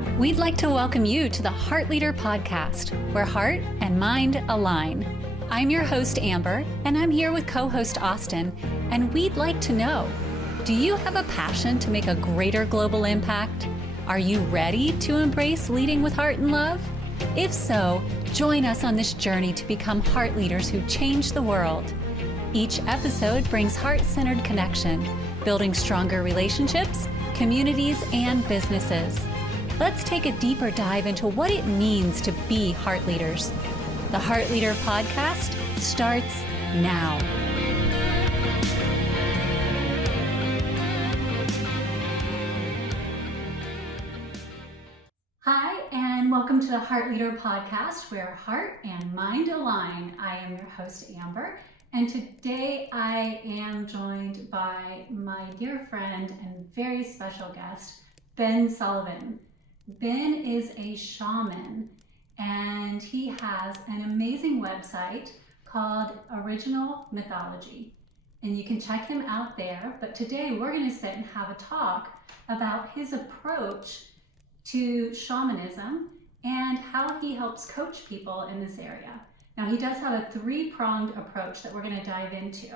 We'd like to welcome you to the Heart Leader Podcast, where heart and mind align. I'm your host, Amber, and I'm here with co-host Austin, and we'd like to know, do you have a passion to make a greater global impact? Are you ready to embrace leading with heart and love? If so, join us on this journey to become heart leaders who change the world. Each episode brings heart-centered connection, building stronger relationships, communities, and businesses. Let's take a deeper dive into what it means to be heart leaders. The Heart Leader Podcast starts now. Hi, and welcome to the Heart Leader Podcast, where heart and mind align. I am your host, Amber, and today I am joined by my dear friend and very special guest, Ben Sullivan. Ben is a shaman, and he has an amazing website called Original Mythology, and you can check him out there. But today we're going to sit and have a talk about his approach to shamanism and how he helps coach people in this area. Now, he does have a three-pronged approach that we're going to dive into,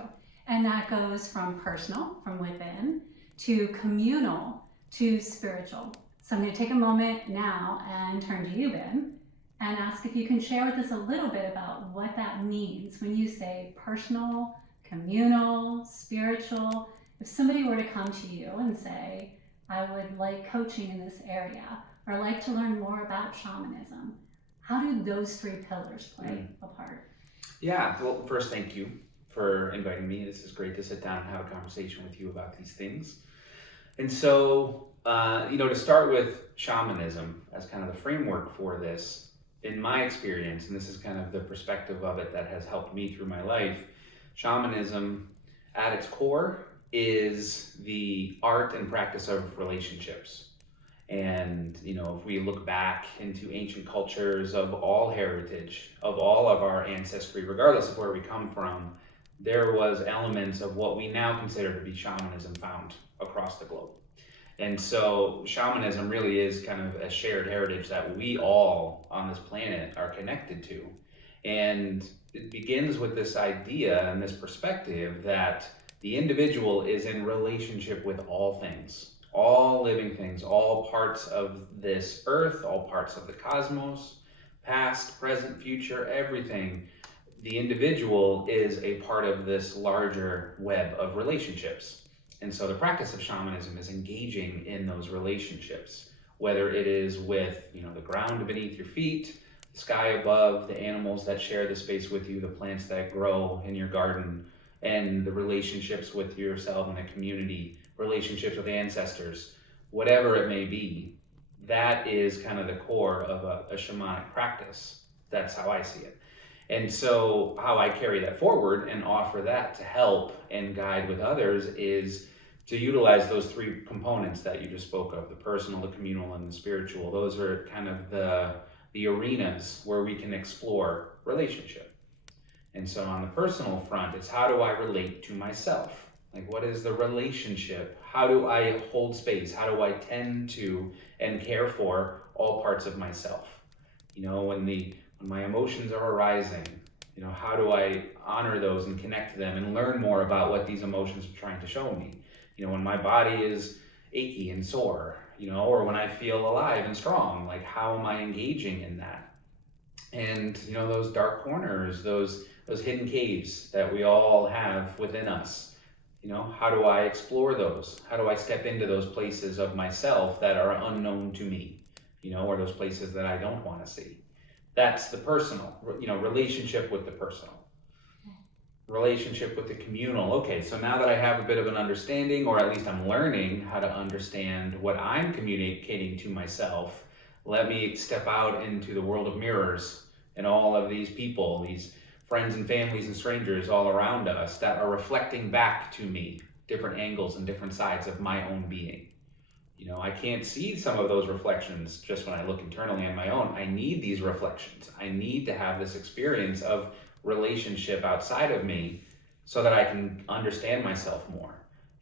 and that goes from personal, from within, to communal, to spiritual. So I'm going to take a moment now and turn to you, Ben, and ask if you can share with us a little bit about what that means when you say personal, communal, spiritual. If somebody were to come to you and say, I would like coaching in this area, or like to learn more about shamanism, how do those three pillars play a part? Yeah, well, first, thank you for inviting me. This is great to sit down and have a conversation with you about these things. And so, to start with shamanism as kind of the framework for this, in my experience, and this is kind of the perspective of it that has helped me through my life, shamanism at its core is the art and practice of relationships. And, if we look back into ancient cultures of all heritage, of all of our ancestry, regardless of where we come from, there was elements of what we now consider to be shamanism found across the globe. And so shamanism really is kind of a shared heritage that we all on this planet are connected to. And it begins with this idea and this perspective that the individual is in relationship with all things, all living things, all parts of this earth, all parts of the cosmos, past, present, future, everything. The individual is a part of this larger web of relationships. And so the practice of shamanism is engaging in those relationships, whether it is with, the ground beneath your feet, the sky above, the animals that share the space with you, the plants that grow in your garden, and the relationships with yourself and the community, relationships with ancestors, whatever it may be. That is kind of the core of a shamanic practice. That's how I see it. And so how I carry that forward and offer that to help and guide with others is to utilize those three components that you just spoke of, the personal, the communal, and the spiritual. Those are kind of the arenas where we can explore relationship. And so on the personal front, it's how do I relate to myself? Like, what is the relationship? How do I hold space? How do I tend to and care for all parts of myself? When my emotions are arising, how do I honor those and connect to them and learn more about what these emotions are trying to show me? When my body is achy and sore, or when I feel alive and strong, like how am I engaging in that? And, those dark corners, those hidden caves that we all have within us, how do I explore those? How do I step into those places of myself that are unknown to me, or those places that I don't want to see? That's the personal, relationship with the personal. Relationship with the communal. Okay, so now that I have a bit of an understanding, or at least I'm learning how to understand what I'm communicating to myself, let me step out into the world of mirrors and all of these people, these friends and families and strangers all around us that are reflecting back to me different angles and different sides of my own being. I can't see some of those reflections just when I look internally on my own. I need these reflections. I need to have this experience of relationship outside of me so that I can understand myself more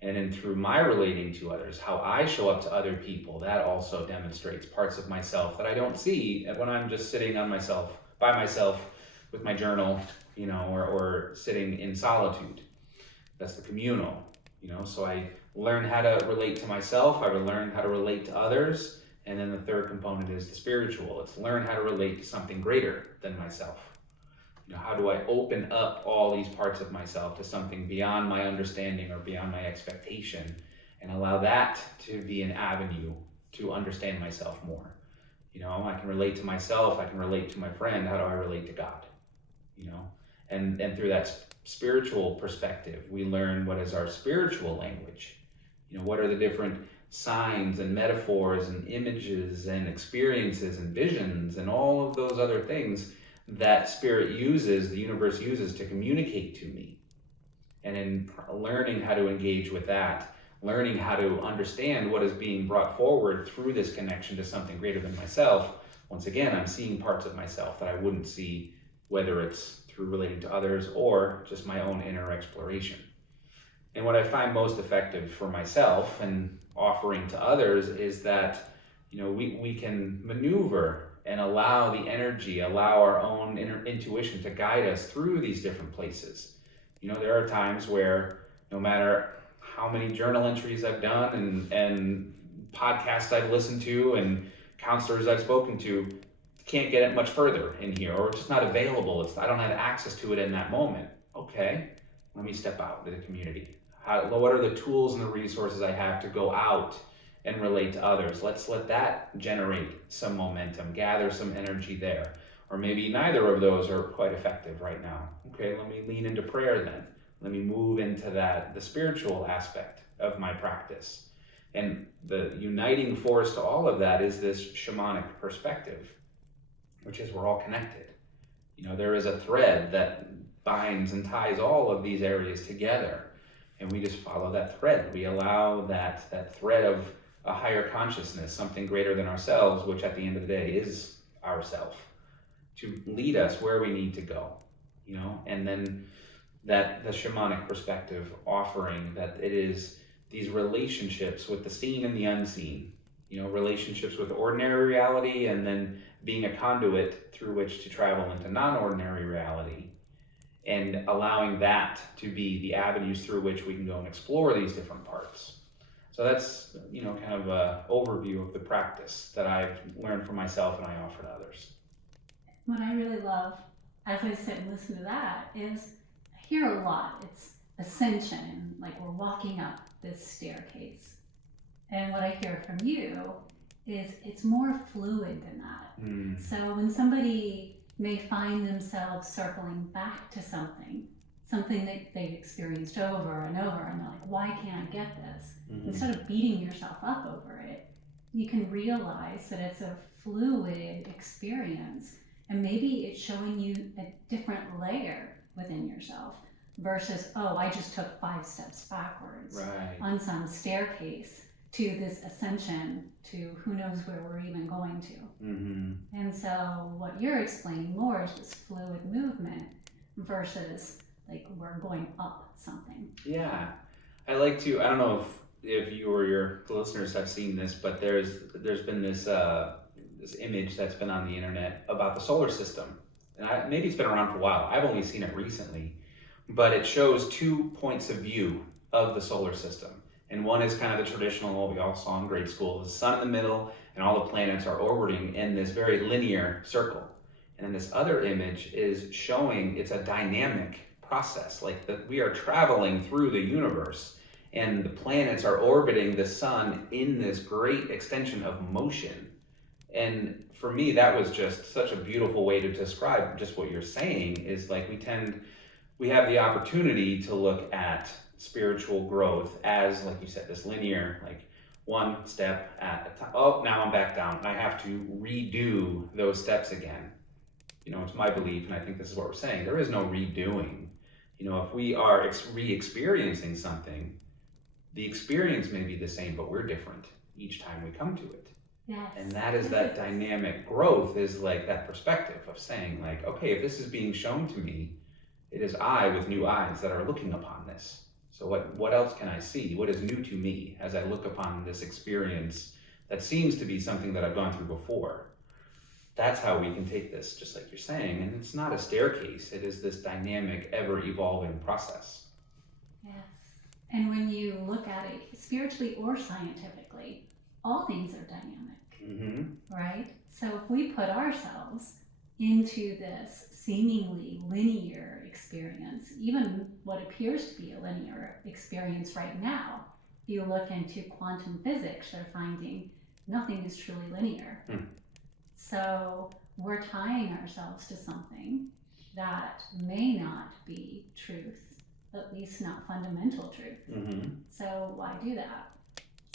And then through my relating to others, how I show up to other people, that also demonstrates parts of myself that I don't see when I'm just sitting by myself with my journal, or sitting in solitude. That's the communal, so I learn how to relate to myself, I will learn how to relate to others, and then the third component is the spiritual. It's learn how to relate to something greater than myself. How do I open up all these parts of myself to something beyond my understanding or beyond my expectation, and allow that to be an avenue to understand myself more. I can relate to myself, I can relate to my friend. How do I relate to God? And through that spiritual perspective, we learn what is our spiritual language. What are the different signs and metaphors and images and experiences and visions and all of those other things that spirit uses, the universe uses to communicate to me. And in learning how to engage with that, learning how to understand what is being brought forward through this connection to something greater than myself, once again, I'm seeing parts of myself that I wouldn't see, whether it's through relating to others or just my own inner exploration. And what I find most effective for myself and offering to others is that, we can maneuver and allow the energy, allow our own inner intuition to guide us through these different places. There are times where no matter how many journal entries I've done and podcasts I've listened to and counselors I've spoken to, can't get it much further in here, or it's just not available. I don't have access to it in that moment. Okay, let me step out into the community. What are the tools and the resources I have to go out and relate to others? Let's let that generate some momentum, gather some energy there. Or maybe neither of those are quite effective right now. Okay, let me lean into prayer then. Let me move into the spiritual aspect of my practice. And the uniting force to all of that is this shamanic perspective, which is we're all connected. There is a thread that binds and ties all of these areas together. And we just follow that thread. We allow that thread of a higher consciousness, something greater than ourselves, which at the end of the day is ourself, to lead us where we need to go, and then the shamanic perspective offering that it is these relationships with the seen and the unseen, relationships with ordinary reality, and then being a conduit through which to travel into non-ordinary reality, and allowing that to be the avenues through which we can go and explore these different parts. So that's, kind of an overview of the practice that I've learned for myself and I offer to others. What I really love as I sit and listen to that is I hear a lot. It's ascension, like we're walking up this staircase. And what I hear from you is it's more fluid than that. So when somebody may find themselves circling back to something that they've experienced over and over, and they're like, why can't I get this? Instead of beating yourself up over it, you can realize that it's a fluid experience, and maybe it's showing you a different layer within yourself versus, oh, I just took 5 steps backwards on some staircase to this ascension to who knows where we're even going to. And so what you're explaining more is this fluid movement versus like we're going up something. Yeah, I don't know if you or your listeners have seen this, but there's been this image that's been on the internet about the solar system, and maybe it's been around for a while. I've only seen it recently, but it shows 2 points of view of the solar system. And one is kind of the traditional, what we all saw in grade school, the sun in the middle, and all the planets are orbiting in this very linear circle. And then this other image is showing it's a dynamic process, like that we are traveling through the universe, and the planets are orbiting the sun in this great extension of motion. And for me, that was just such a beautiful way to describe just what you're saying, is like we have the opportunity to look at spiritual growth as, like you said, this linear, like one step at a time. Oh, now I'm back down. I have to redo those steps again. It's my belief, and I think this is what we're saying. There is no redoing. If we are re-experiencing something, the experience may be the same, but we're different each time we come to it. Yes. And that is that dynamic growth, is like that perspective of saying like, okay, if this is being shown to me, it is I with new eyes that are looking upon this. So what else can I see? What is new to me as I look upon this experience that seems to be something that I've gone through before? That's how we can take this, just like you're saying. And it's not a staircase. It is this dynamic, ever-evolving process. Yes. And when you look at it spiritually or scientifically, all things are dynamic, right? So if we put ourselves into this seemingly linear experience, even what appears to be a linear experience right now, if you look into quantum physics, they're finding nothing is truly linear. So we're tying ourselves to something that may not be truth, at least not fundamental truth. So why do that?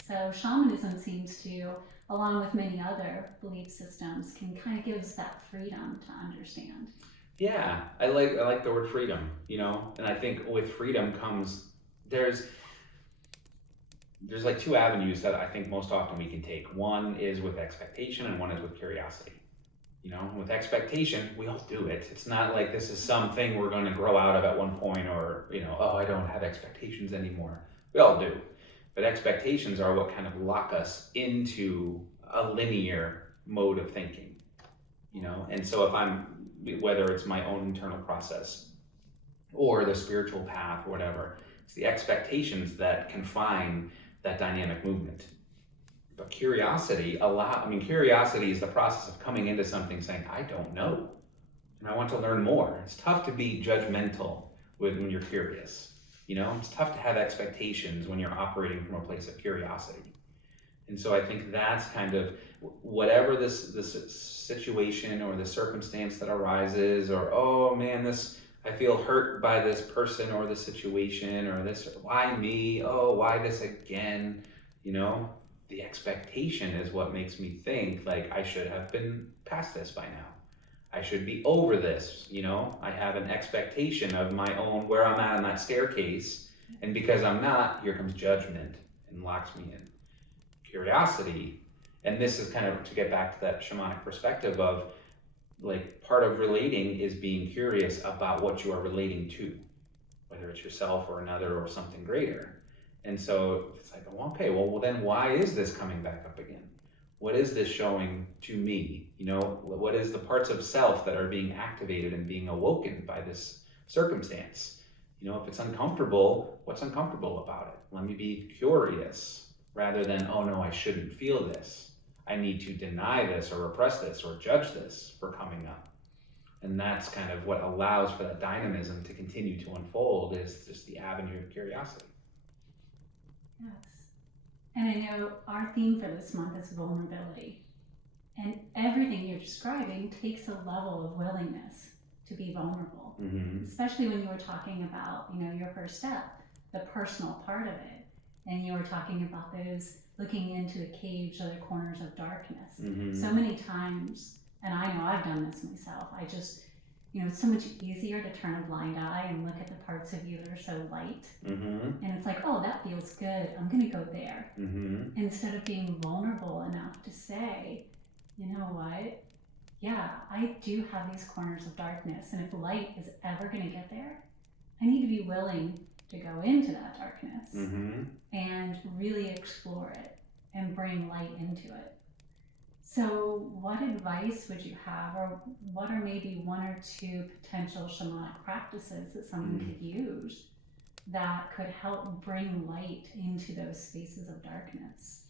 So shamanism seems to, along with many other belief systems, can kind of give us that freedom to understand. Yeah, I like the word freedom, and I think with freedom comes, there's like two avenues that I think most often we can take. One is with expectation and one is with curiosity. With expectation, we all do it. It's not like this is something we're going to grow out of at one point or, oh, I don't have expectations anymore. We all do. But expectations are what kind of lock us into a linear mode of thinking, And so whether it's my own internal process or the spiritual path or whatever, it's the expectations that confine that dynamic movement. But curiosity is the process of coming into something saying, I don't know, and I want to learn more. It's tough to be judgmental when you're curious. It's tough to have expectations when you're operating from a place of curiosity. And so I think that's kind of whatever this situation or the circumstance that arises, or, oh man, I feel hurt by this person or this situation or this, why me? Oh, why this again? The expectation is what makes me think like I should have been past this by now. I should be over this, I have an expectation of my own, where I'm at on that staircase, and because I'm not, here comes judgment and locks me in. Curiosity, and this is kind of to get back to that shamanic perspective of, like, part of relating is being curious about what you are relating to, whether it's yourself or another or something greater. And so it's like, okay, well then why is this coming back up again? What is this showing to me? What is the parts of self that are being activated and being awoken by this circumstance? If it's uncomfortable, what's uncomfortable about it? Let me be curious rather than, oh no, I shouldn't feel this. I need to deny this or repress this or judge this for coming up. And that's kind of what allows for that dynamism to continue to unfold, is just the avenue of curiosity. Yes. And I know our theme for this month is vulnerability. And everything you're describing takes a level of willingness to be vulnerable. Especially when you were talking about, your first step, the personal part of it. And you were talking about those looking into the caves or the corners of darkness. So many times, and I know I've done this myself, I just, it's so much easier to turn a blind eye and look at the parts of you that are so light. And it's like, oh, that feels good, I'm going to go there. Instead of being vulnerable enough to say, you know what? Yeah, I do have these corners of darkness, and if light is ever going to get there, I need to be willing to go into that darkness and really explore it and bring light into it. So what advice would you have, or what are maybe one or two potential shamanic practices that someone could use that could help bring light into those spaces of darkness?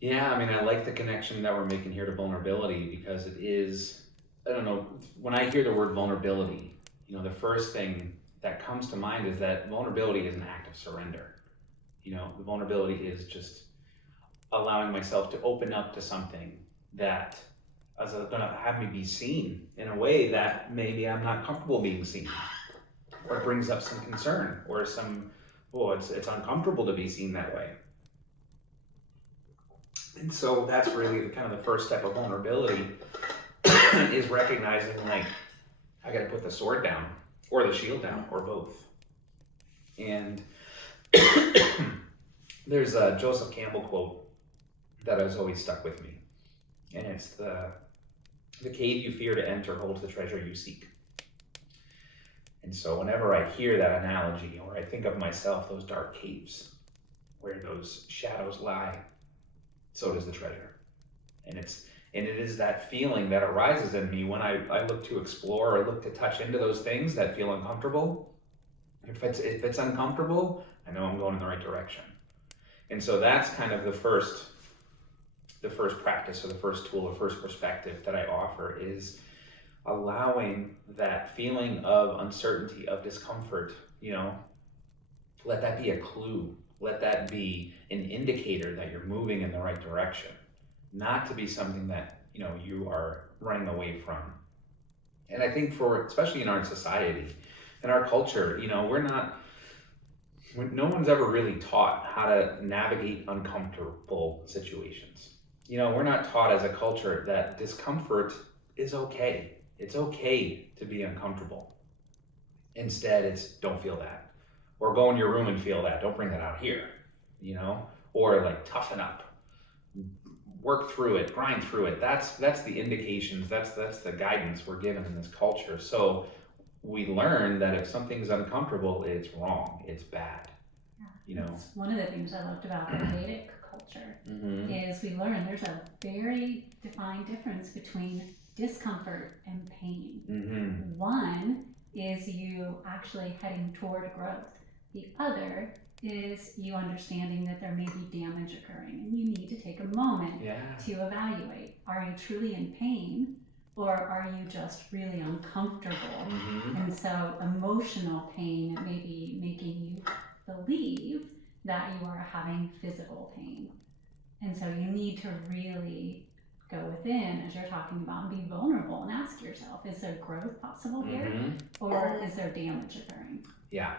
Yeah, I like the connection that we're making here to vulnerability, because it is, I don't know, when I hear the word vulnerability, the first thing that comes to mind is that vulnerability is an act of surrender. The vulnerability is just allowing myself to open up to something that is going to have me be seen in a way that maybe I'm not comfortable being seen, or it brings up some concern, or it's uncomfortable to be seen that way. And so that's really kind of the first step of vulnerability, is recognizing, like, I got to put the sword down, or the shield down, or both. And there's a Joseph Campbell quote that has always stuck with me. And it's the cave you fear to enter holds the treasure you seek. And so whenever I hear that analogy, or I think of myself, those dark caves where those shadows lie, so does the treasure. And it is that feeling that arises in me when I look to explore or look to touch into those things that feel uncomfortable. If it's uncomfortable, I know I'm going in the right direction. And so that's kind of the first practice, or the first tool, or first perspective that I offer, is allowing that feeling of uncertainty, of discomfort, let that be a clue. Let that be an indicator that you're moving in the right direction, not to be something that, you are running away from. And I think especially in our society, in our culture, no one's ever really taught how to navigate uncomfortable situations. We're not taught as a culture that discomfort is okay. It's okay to be uncomfortable. Instead, it's don't feel that. Or go in your room and feel that. Don't bring that out here, Or like toughen up. Work through it, grind through it. That's the indications, that's the guidance we're given in this culture. So we learn that if something's uncomfortable, it's wrong, it's bad. It's one of the things I loved about the Vedic culture is we learn there's a very defined difference between discomfort and pain. One is you actually heading toward growth. The other is you understanding that there may be damage occurring, and you need to take a moment to evaluate. Are you truly in pain, or are you just really uncomfortable? And so emotional pain may be making you believe that you are having physical pain. And so you need to really go within, as you're talking about, and be vulnerable and ask yourself, is there growth possible here, or is there damage occurring? Yeah.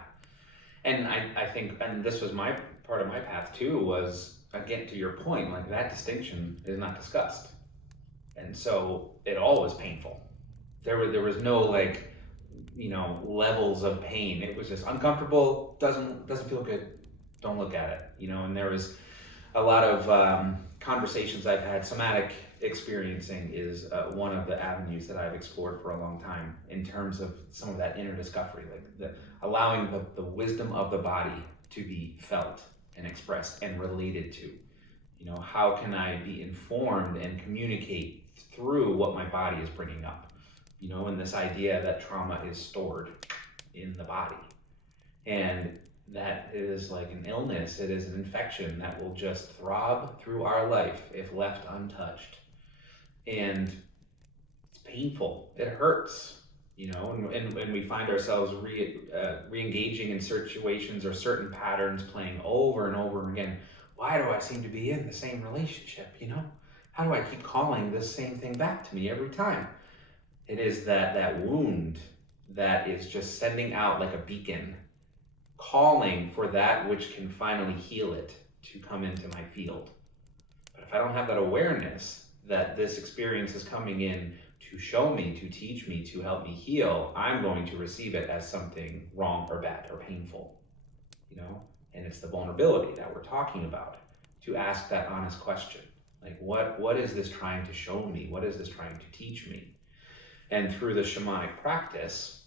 And I think, and this was my part of my path too, was, again, to your point, like that distinction is not discussed. And so it all was painful. There was no levels of pain. It was just uncomfortable, doesn't feel good, don't look at it, and there was a lot of conversations I've had. Somatic experiencing is one of the avenues that I've explored for a long time in terms of some of that inner discovery, allowing the wisdom of the body to be felt and expressed and related to. How can I be informed and communicate through what my body is bringing up? And this idea that trauma is stored in the body, and that it is like an illness, it is an infection that will just throb through our life if left untouched. And it's painful, it hurts, and we find ourselves re-engaging in situations or certain patterns playing over and over again. Why do I seem to be in the same relationship, How do I keep calling this same thing back to me every time? It is that wound that is just sending out like a beacon, calling for that which can finally heal it to come into my field. But if I don't have that awareness that this experience is coming in to show me, to teach me, to help me heal, I'm going to receive it as something wrong or bad or painful, And it's the vulnerability that we're talking about, to ask that honest question. Like, what is this trying to show me? What is this trying to teach me? And through the shamanic practice,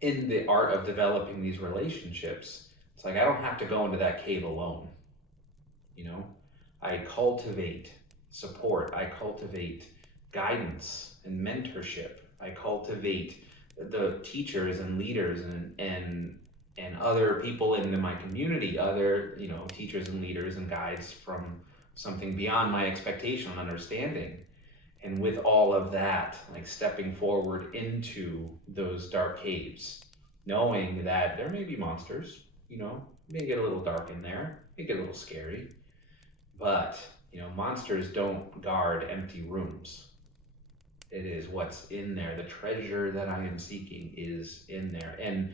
in the art of developing these relationships, it's like I don't have to go into that cave alone. I cultivate support, I cultivate guidance and mentorship, I cultivate the teachers and leaders and other people in my community, other teachers and leaders and guides from something beyond my expectation and understanding. And with all of that, like stepping forward into those dark caves, knowing that there may be monsters, may get a little dark in there, may get a little scary, but, monsters don't guard empty rooms. It is what's in there. The treasure that I am seeking is in there. And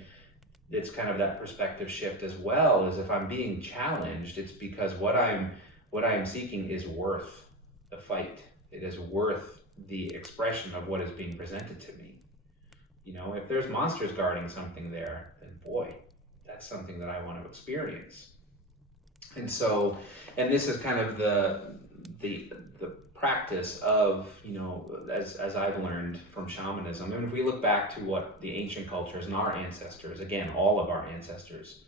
it's kind of that perspective shift as well, as if I'm being challenged, it's because what I am seeking is worth the fight. It is worth the expression of what is being presented to me. If there's monsters guarding something there, then boy, that's something that I want to experience. And so, and this is kind of the practice of, as I've learned from shamanism, and if we look back to what the ancient cultures and our ancestors, again, all of our ancestors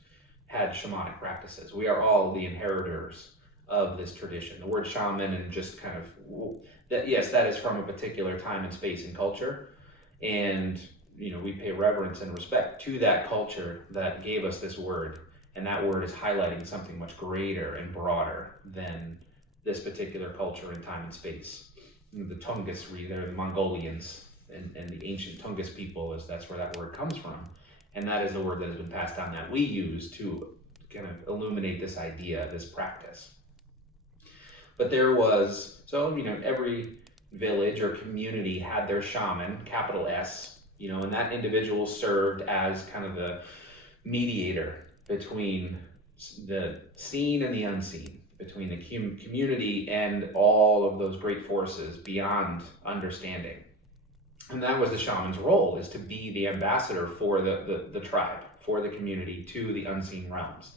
had shamanic practices. We are all the inheritors of this tradition. The word shaman, and just kind of that, yes, that is from a particular time and space and culture, and we pay reverence and respect to that culture that gave us this word, and that word is highlighting something much greater and broader than this particular culture in time and space. The Tungus, they're the Mongolians and the ancient Tungus people, that's where that word comes from. And that is the word that has been passed down that we use to kind of illuminate this idea, this practice. But there was, every village or community had their shaman, capital S, and that individual served as kind of the mediator between the seen and the unseen, between the community and all of those great forces beyond understanding. And that was the shaman's role, is to be the ambassador for the tribe, for the community, to the unseen realms.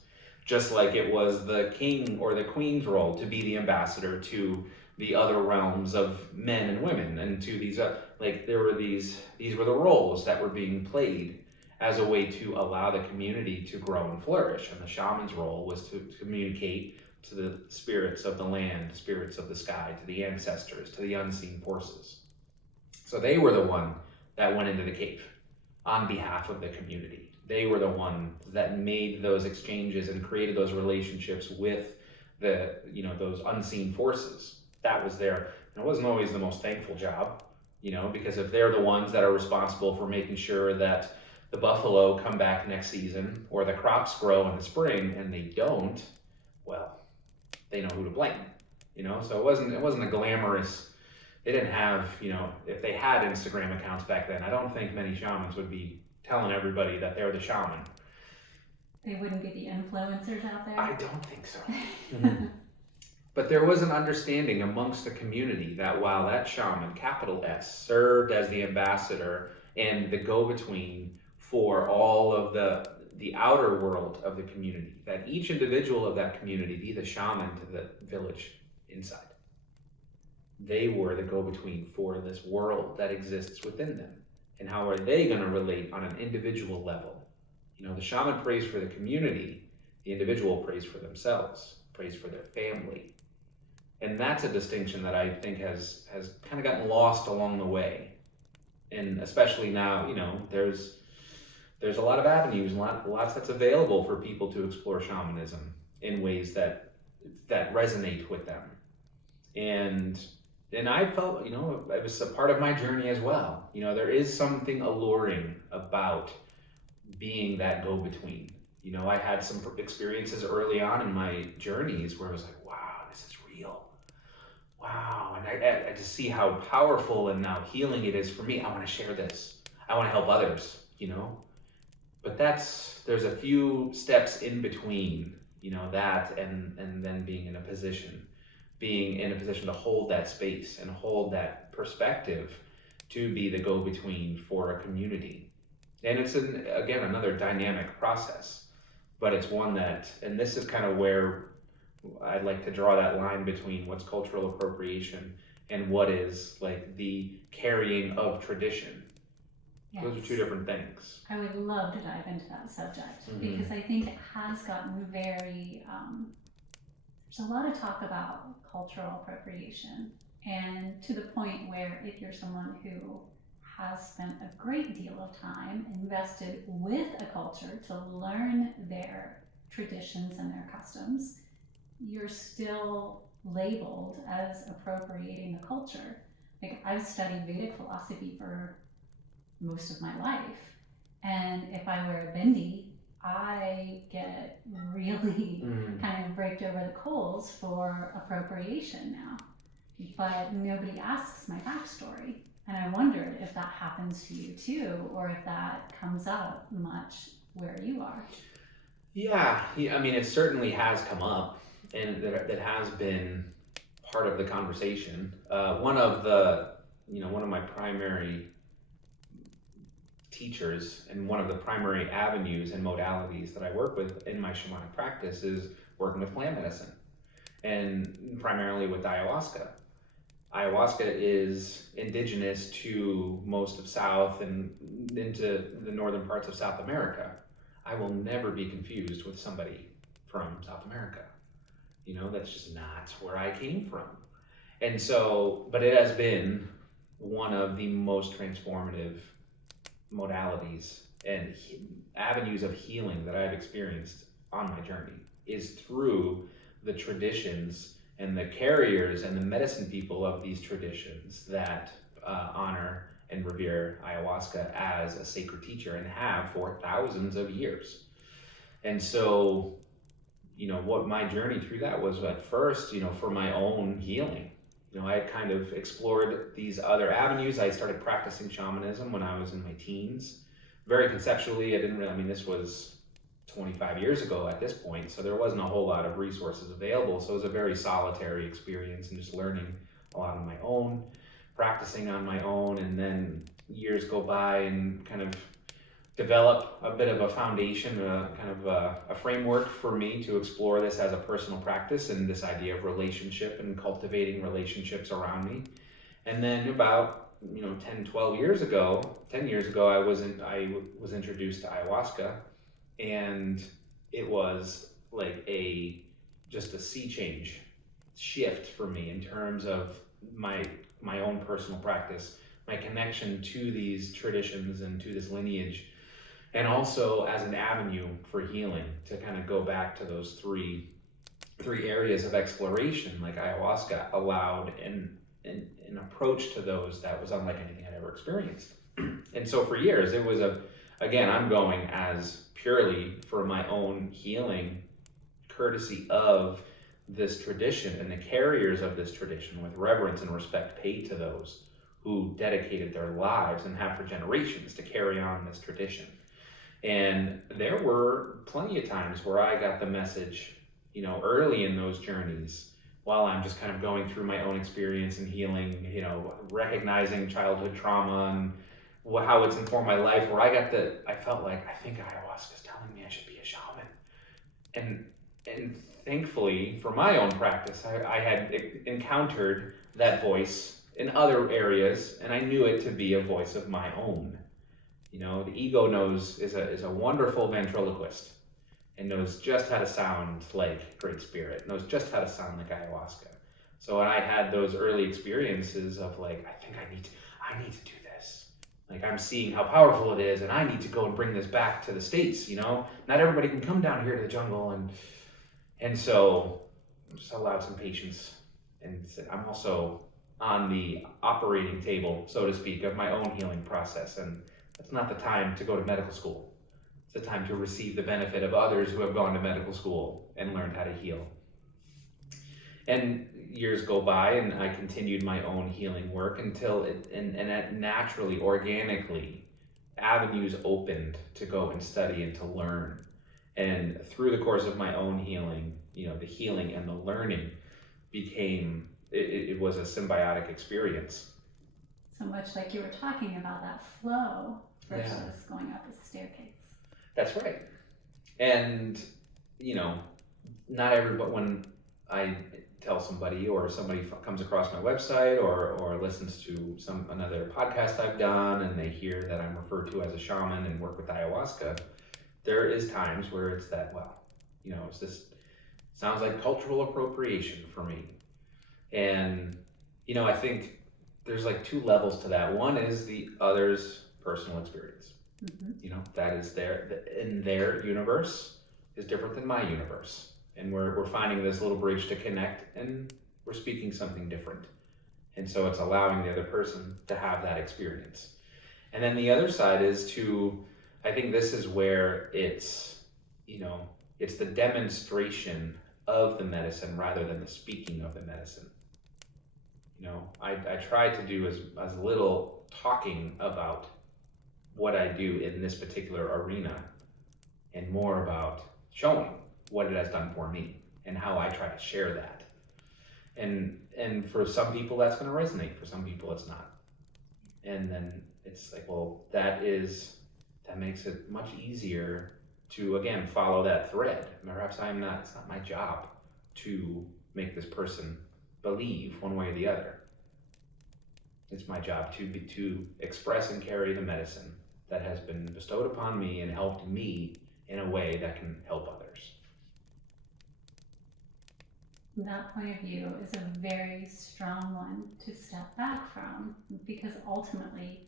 Just like it was the king or the queen's role to be the ambassador to the other realms of men and women, and to these, these were the roles that were being played as a way to allow the community to grow and flourish. And the shaman's role was to communicate to the spirits of the land, spirits of the sky, to the ancestors, to the unseen forces. So they were the one that went into the cave on behalf of the community. They were the one that made those exchanges and created those relationships with those unseen forces. That was and it wasn't always the most thankful job, because if they're the ones that are responsible for making sure that the buffalo come back next season, or the crops grow in the spring and they don't, well, they know who to blame, so it wasn't a glamorous. They didn't have, if they had Instagram accounts back then, I don't think many shamans would be telling everybody that they're the shaman. They wouldn't be the influencers out there? I don't think so. Mm-hmm. But there was an understanding amongst the community that while that shaman, capital S, served as the ambassador and the go-between for all of the outer world of the community, that each individual of that community be the shaman to the village inside. They were the go-between for this world that exists within them. And how are they going to relate on an individual level? The shaman prays for the community, the individual prays for themselves, prays for their family. And that's a distinction that I think has kind of gotten lost along the way. And especially now, there's a lot of avenues, lots that's available for people to explore shamanism in ways that resonate with them. And I felt, it was a part of my journey as well. There is something alluring about being that go-between. I had some experiences early on in my journeys where I was like, wow, this is real. Wow, and I just see how powerful and how healing it is for me. I want to share this. I want to help others, But there's a few steps in between, that and then being in a position to hold that space and hold that perspective to be the go-between for a community. And it's, again, another dynamic process, but it's one and this is kind of where I'd like to draw that line between what's cultural appropriation and what is like the carrying of tradition. Yes. Those are two different things. I would love to dive into that subject because I think it has gotten very, there's a lot of talk about cultural appropriation, and to the point where if you're someone who has spent a great deal of time invested with a culture to learn their traditions and their customs, you're still labeled as appropriating the culture. Like, I've studied Vedic philosophy for most of my life, and if I wear a bindi, I get really kind of raked over the coals for appropriation now. But nobody asks my backstory. And I wondered if that happens to you too, or if that comes up much where you are. Yeah, I mean, it certainly has come up, and that has been part of the conversation. One of my primary teachers and one of the primary avenues and modalities that I work with in my shamanic practice is working with plant medicine, and primarily with ayahuasca. ayahuasca is indigenous to most of South and into the northern parts of South America. I will never be confused with somebody from South America. You know, that's just not where I came from. And so, but it has been one of the most transformative modalities and avenues of healing that I've experienced on my journey is through the traditions and the carriers and the medicine people of these traditions that honor and revere ayahuasca as a sacred teacher and have for thousands of years. And so, you know, what my journey through that was at first, you know, for my own healing. You know, I kind of explored these other avenues. I started practicing shamanism when I was in my teens. Very conceptually, I didn't really, I mean, this was 25 years ago at this point, so there wasn't a whole lot of resources available. So it was a very solitary experience and just learning a lot on my own, practicing on my own, and then years go by and kind of develop a bit of a foundation, a framework for me to explore this as a personal practice and this idea of relationship and cultivating relationships around me. And then about 10 years ago, I was introduced to ayahuasca, and it was like just a sea change shift for me in terms of my own personal practice, my connection to these traditions and to this lineage, and also as an avenue for healing, to kind of go back to those three areas of exploration. Like ayahuasca allowed an approach to those that was unlike anything I'd ever experienced. And so for years it was I'm going as purely for my own healing, courtesy of this tradition and the carriers of this tradition, with reverence and respect paid to those who dedicated their lives and have for generations to carry on this tradition. And there were plenty of times where I got the message, early in those journeys, while I'm just kind of going through my own experience and healing, recognizing childhood trauma and how it's informed my life, where I felt like, I think ayahuasca is telling me I should be a shaman. And thankfully, for my own practice, I had encountered that voice in other areas, and I knew it to be a voice of my own. The ego is a wonderful ventriloquist, and knows just how to sound like Great Spirit, knows just how to sound like ayahuasca. So when I had those early experiences of like, I think I need to do this. Like, I'm seeing how powerful it is, and I need to go and bring this back to the States, Not everybody can come down here to the jungle, and so I just allowed some patience, and said, I'm also on the operating table, so to speak, of my own healing process, and it's not the time to go to medical school. It's the time to receive the benefit of others who have gone to medical school and learned how to heal. And years go by, and I continued my own healing work until that naturally, organically, avenues opened to go and study and to learn. And through the course of my own healing, the healing and the learning became, it was a symbiotic experience. So much like you were talking about, that flow versus going up a staircase. That's right. And, not everybody, when I tell somebody or somebody comes across my website or listens to another podcast I've done, and they hear that I'm referred to as a shaman and work with ayahuasca, there is times where it's that, it's this, sounds like cultural appropriation for me. And, I think there's like two levels to that. One is the other's personal experience. Mm-hmm. That is in their universe is different than my universe. And we're finding this little bridge to connect, and we're speaking something different. And so it's allowing the other person to have that experience. And then the other side is I think this is where it's the demonstration of the medicine rather than the speaking of the medicine. I try to do as little talking about what I do in this particular arena, and more about showing what it has done for me and how I try to share that. And for some people that's going to resonate, for some people it's not. And then it's like, well, that makes it much easier to, again, follow that thread. Perhaps it's not my job to make this person believe one way or the other. It's my job to express and carry the medicine that has been bestowed upon me and helped me in a way that can help others. That point of view is a very strong one to step back from, because ultimately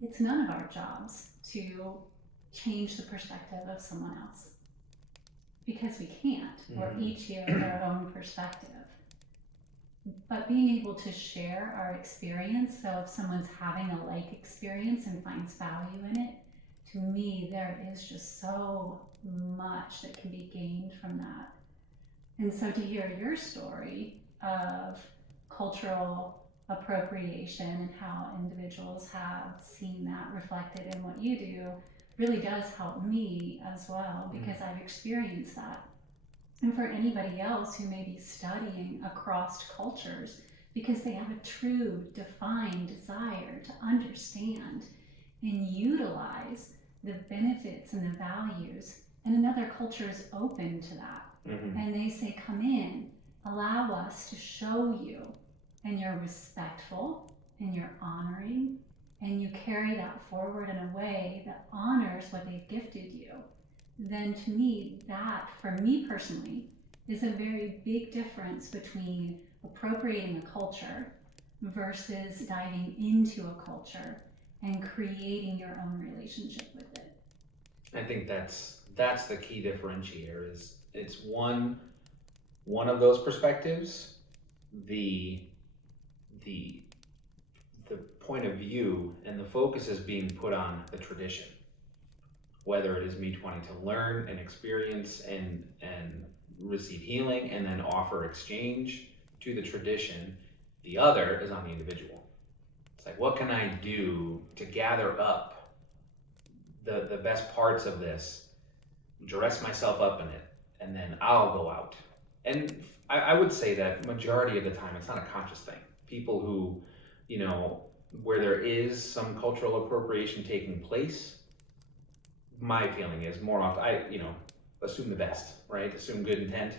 it's none of our jobs to change the perspective of someone else, because we can't. We're each here with our own perspective. But being able to share our experience, so if someone's having a like experience and finds value in it, to me there is just so much that can be gained from that. And so to hear your story of cultural appropriation and how individuals have seen that reflected in what you do really does help me as well, because I've experienced that. And for anybody else who may be studying across cultures, because they have a true defined desire to understand and utilize the benefits and the values, and another culture is open to that. And they say, come in, allow us to show you, and you're respectful and you're honoring, and you carry that forward in a way that honors what they've gifted you, then to me, that, for me personally, is a very big difference between appropriating a culture versus diving into a culture and creating your own relationship with it. I think that's the key differentiator. Is it's one of those perspectives, the point of view and the focus is being put on the tradition, whether it is me wanting to learn and experience and receive healing and then offer exchange to the tradition. The other is on the individual. It's like, what can I do to gather up the best parts of this, dress myself up in it, and then I'll go out. And I would say that majority of the time it's not a conscious thing. People who, where there is some cultural appropriation taking place, my feeling is more often, I assume the best, right? Assume good intent,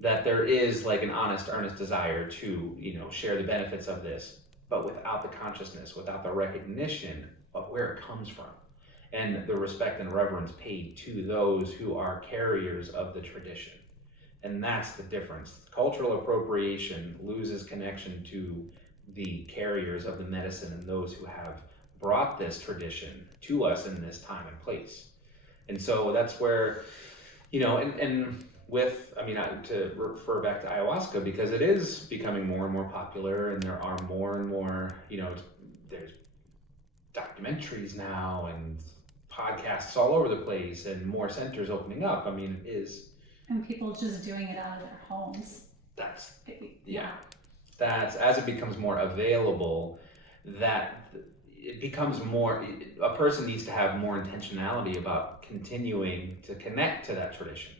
that there is like an honest, earnest desire to, share the benefits of this, but without the consciousness, without the recognition of where it comes from, and the respect and reverence paid to those who are carriers of the tradition. And that's the difference. Cultural appropriation loses connection to the carriers of the medicine and those who have brought this tradition to us in this time and place. And so that's where, and with, to refer back to ayahuasca, because it is becoming more and more popular, and there are more and more, there's documentaries now and podcasts all over the place and more centers opening up. It is. And people just doing it out of their homes. That's as it becomes more available, that it becomes more, a person needs to have more intentionality about continuing to connect to that tradition.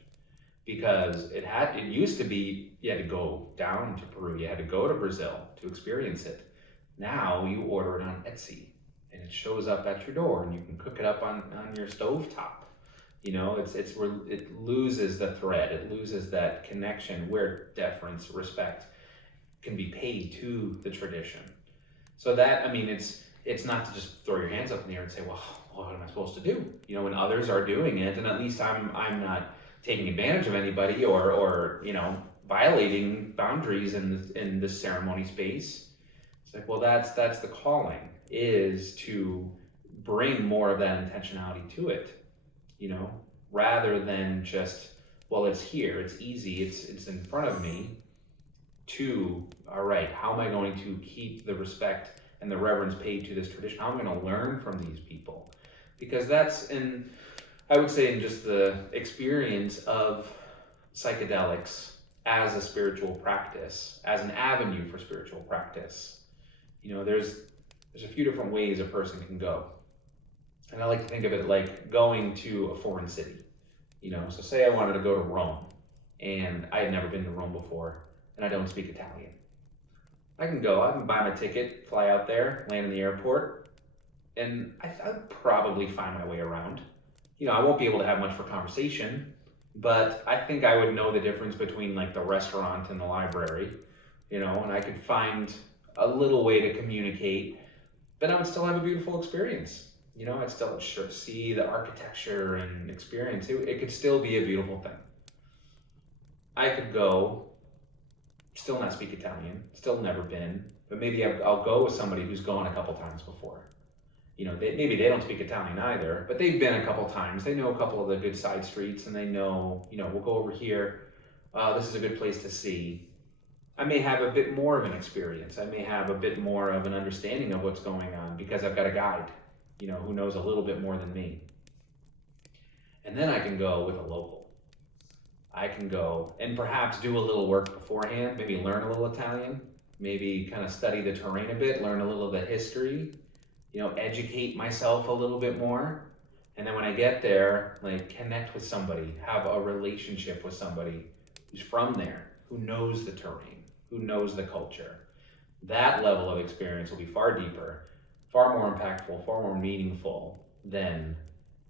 Because it used to be, you had to go down to Peru, you had to go to Brazil to experience it. Now you order it on Etsy and it shows up at your door, and you can cook it up on your stovetop. It loses the thread, it loses that connection where deference, respect can be paid to the tradition. So that, it's not to just throw your hands up in the air and say, well, what am I supposed to do? When others are doing it, and at least I'm not taking advantage of anybody or violating boundaries in this ceremony space. It's like, well, that's the calling, is to bring more of that intentionality to it, rather than just, well, it's here, it's easy, it's in front of me, to, all right, how am I going to keep the respect and the reverence paid to this tradition? How am I going to learn from these people? Because that's I would say in just the experience of psychedelics as a spiritual practice, as an avenue for spiritual practice, there's a few different ways a person can go. And I like to think of it like going to a foreign city. So say I wanted to go to Rome, and I had never been to Rome before, and I don't speak Italian. I can buy my ticket, fly out there, land in the airport, and I'd probably find my way around. I won't be able to have much for conversation, but I think I would know the difference between like the restaurant and the library, and I could find a little way to communicate, but I would still have a beautiful experience. You know, I'd still sure see the architecture and experience. It could still be a beautiful thing. I could go, still not speak Italian, still never been, but maybe I'll go with somebody who's gone a couple times before. You know, maybe they don't speak Italian either, but they've been a couple times. They know a couple of the good side streets, and they know, you know, we'll go over here. This is a good place to see. I may have a bit more of an experience. I may have a bit more of an understanding of what's going on because I've got a guide, you know, who knows a little bit more than me. And then I can go with a local. I can go and perhaps do a little work beforehand, maybe learn a little Italian, maybe kind of study the terrain a bit, learn a little of the history, you know, educate myself a little bit more. And then when I get there, like connect with somebody, have a relationship with somebody who's from there, who knows the terrain, who knows the culture. That level of experience will be far deeper, far more impactful, far more meaningful than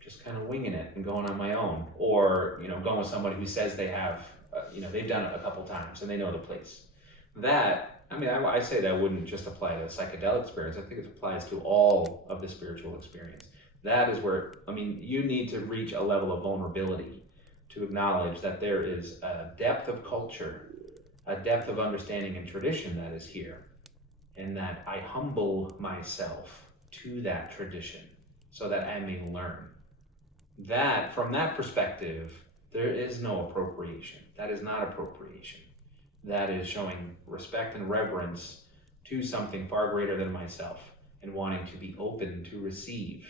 just kind of winging it and going on my own, or, you know, going with somebody who says they have, you know, they've done it a couple times and they know the place. That, I mean, I say that wouldn't just apply to the psychedelic experience. I think it applies to all of the spiritual experience. That is where, I mean, you need to reach a level of vulnerability to acknowledge that there is a depth of culture, a depth of understanding and tradition that is here, and that I humble myself to that tradition so that I may learn. That, from that perspective, there is no appropriation. That is not appropriation. That is showing respect and reverence to something far greater than myself and wanting to be open to receive.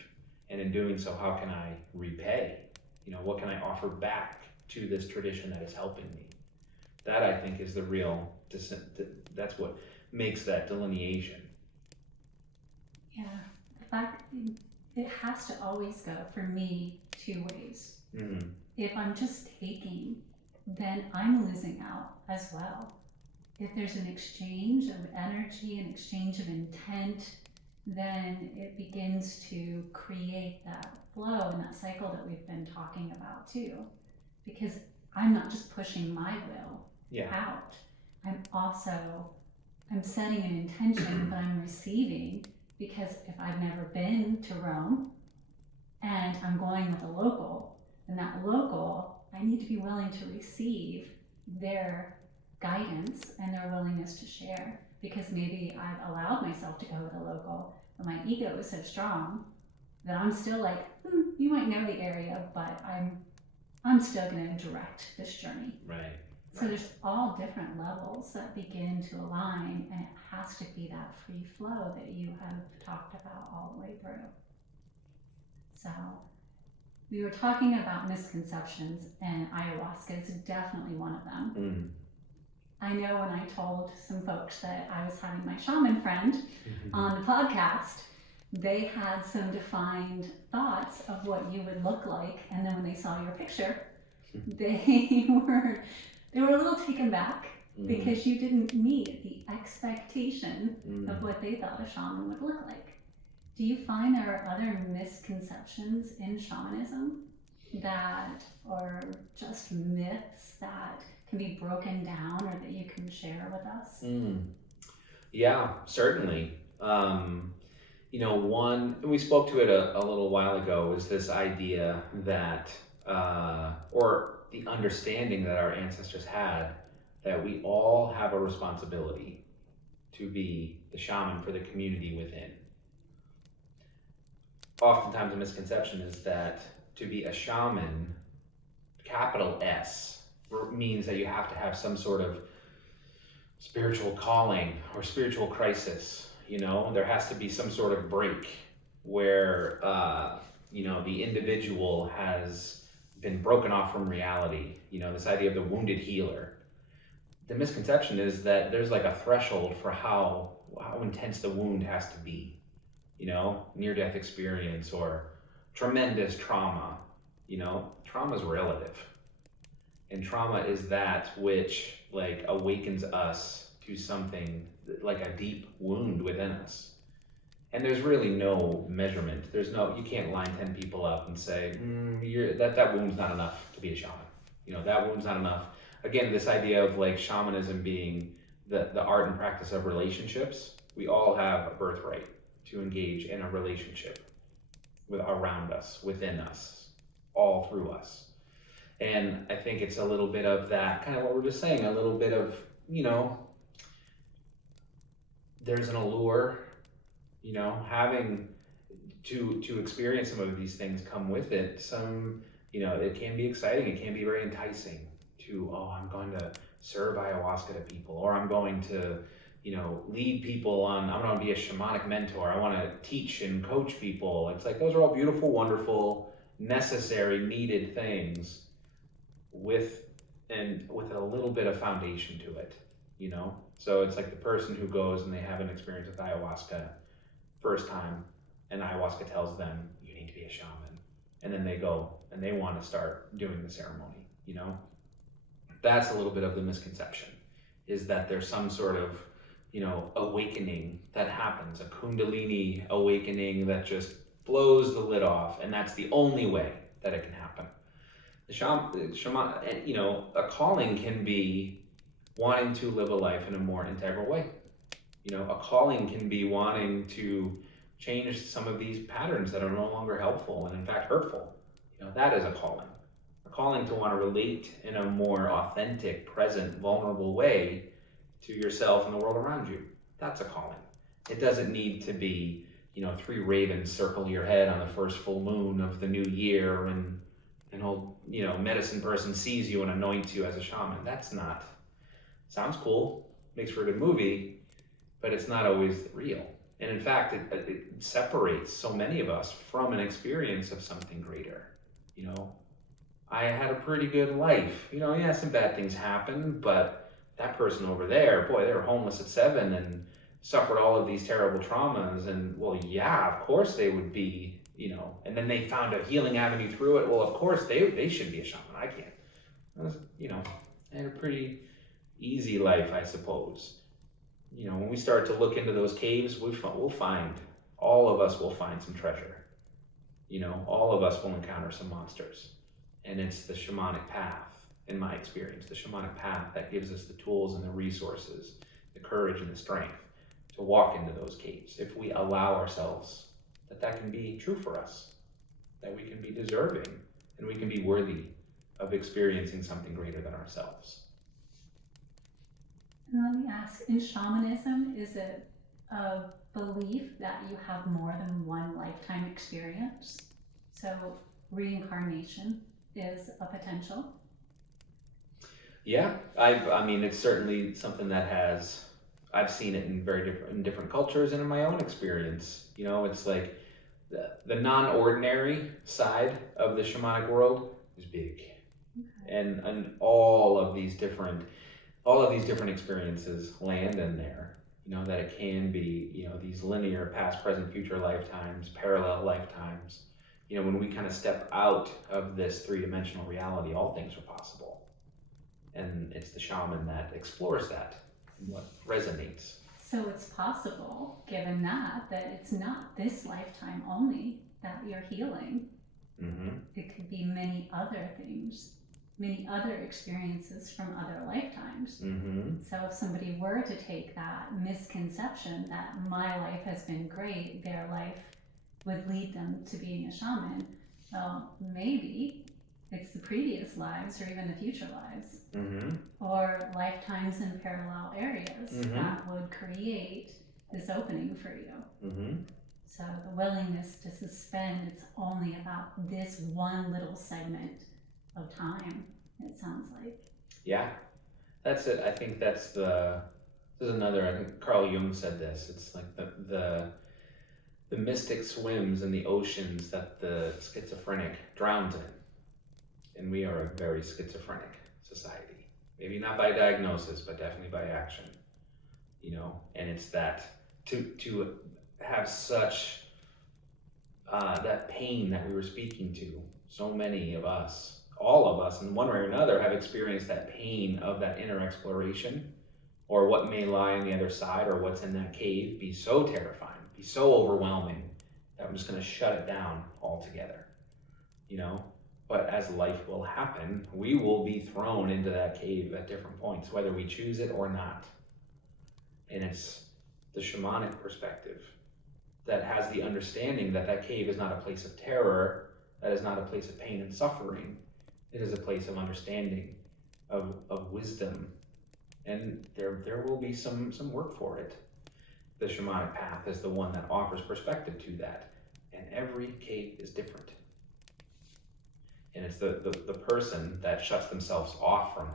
And in doing so, how can I repay? You know, what can I offer back to this tradition that is helping me? That, I think, is the real, that's what makes that delineation. Yeah, the fact it has to always go, for me, two ways. Mm-hmm. If I'm just taking, then I'm losing out as well. If there's an exchange of energy, an exchange of intent, then it begins to create that flow and that cycle that we've been talking about too. Because I'm not just pushing my will out. I'm setting an intention, but I'm receiving, because if I've never been to Rome and I'm going with a local, then that local, I need to be willing to receive their guidance and their willingness to share, because maybe I've allowed myself to go with a local, but my ego is so strong that I'm still like, you might know the area, but I'm still going to direct this journey. Right. So there's all different levels that begin to align, and it has to be that free flow that you have talked about all the way through. So we were talking about misconceptions, and ayahuasca is definitely one of them. Mm. I know when I told some folks that I was having my shaman friend on the podcast, they had some defined thoughts of what you would look like, and then when they saw your picture, they were a little taken back because you didn't meet the expectation of what they thought a shaman would look like. Do you find there are other misconceptions in shamanism that are just myths that can be broken down or that you can share with us? Yeah, certainly. You know, one, we spoke to it a little while ago, is this idea that, or the understanding that our ancestors had, that we all have a responsibility to be the shaman for the community within. Oftentimes a misconception is that to be a shaman, capital S, means that you have to have some sort of spiritual calling or spiritual crisis. You know, there has to be some sort of break where, you know, the individual has been broken off from reality. You know, this idea of the wounded healer. The misconception is that there's like a threshold for how intense the wound has to be. You know, near-death experience or tremendous trauma. You know, trauma is relative. And trauma is that which like awakens us to something like a deep wound within us. And there's really no measurement. You can't line 10 people up and say, that wound's not enough to be a shaman. You know, that wound's not enough. Again, this idea of like shamanism being the art and practice of relationships We all have a birthright to engage in a relationship with around us, within us, all through us. And I think it's a little bit of that, kind of what we're just saying, a little bit of, there's an allure, having to experience some of these things come with it. Some, it can be exciting, it can be very enticing to, I'm going to serve ayahuasca to people, or I'm going to, lead people on, I'm going to be a shamanic mentor, I want to teach and coach people. It's like, those are all beautiful, wonderful, necessary, needed things with a little bit of foundation to it, So it's like the person who goes and they have an experience with ayahuasca first time, and ayahuasca tells them, you need to be a shaman. And then they go and they want to start doing the ceremony, That's a little bit of the misconception, is that there's some sort of, awakening that happens, a kundalini awakening that just blows the lid off, and that's the only way that it can happen. The shaman, a calling can be wanting to live a life in a more integral way. A calling can be wanting to change some of these patterns that are no longer helpful and in fact hurtful. That is a calling. A calling to want to relate in a more authentic, present, vulnerable way to yourself and the world around you. That's a calling. It doesn't need to be, 3 ravens circle your head on the first full moon of the new year and an old, medicine person sees you and anoints you as a shaman. That's not, sounds cool, makes for a good movie, but it's not always real. And in fact, it separates so many of us from an experience of something greater. I had a pretty good life. Some bad things happen, but that person over there, boy, they were homeless at 7 and suffered all of these terrible traumas. And well, yeah, of course they would be, and then they found a healing avenue through it. Well, of course they should be a shaman. I can't. I had a pretty easy life, I suppose. When we start to look into those caves, we'll find, all of us will find some treasure. All of us will encounter some monsters. And it's the shamanic path, in my experience, the shamanic path that gives us the tools and the resources, the courage and the strength to walk into those caves. If we allow ourselves that can be true for us, that we can be deserving and we can be worthy of experiencing something greater than ourselves. And let me ask, in shamanism, is it a belief that you have more than one lifetime experience? So reincarnation is a potential? Yeah, I mean, it's certainly something that I've seen it in different cultures and in my own experience. It's like the non-ordinary side of the shamanic world is big. Okay. And all of these different experiences land in there. That it can be, these linear past, present, future lifetimes, parallel lifetimes. When we kind of step out of this 3-dimensional reality, all things are possible. And it's the shaman that explores that and what resonates. So it's possible, given that it's not this lifetime only that you're healing. Mm-hmm. It could be many other things, many other experiences from other lifetimes. Mm-hmm. So if somebody were to take that misconception that my life has been great, their life would lead them to being a shaman, well, maybe it's the previous lives or even the future lives, mm-hmm. or lifetimes in parallel areas, mm-hmm. that would create this opening for you. Mm-hmm. So the willingness to suspend, it's only about this one little segment of time, it sounds like. Yeah, that's it. I think there's another, I think Carl Jung said this, it's like the mystic swims in the oceans that the schizophrenic drowns in. And we are a very schizophrenic society. Maybe not by diagnosis, but definitely by action. And it's that to have such that pain that we were speaking to, so many of us, all of us in one way or another have experienced that pain of that inner exploration, or what may lie on the other side, or what's in that cave, be so terrifying, be so overwhelming that I'm just going to shut it down altogether. But as life will happen, we will be thrown into that cave at different points, whether we choose it or not. And it's the shamanic perspective that has the understanding that that cave is not a place of terror, that is not a place of pain and suffering. It is a place of understanding, of wisdom, and there will be some work for it. The shamanic path is the one that offers perspective to that, and every cave is different. And it's the person that shuts themselves off from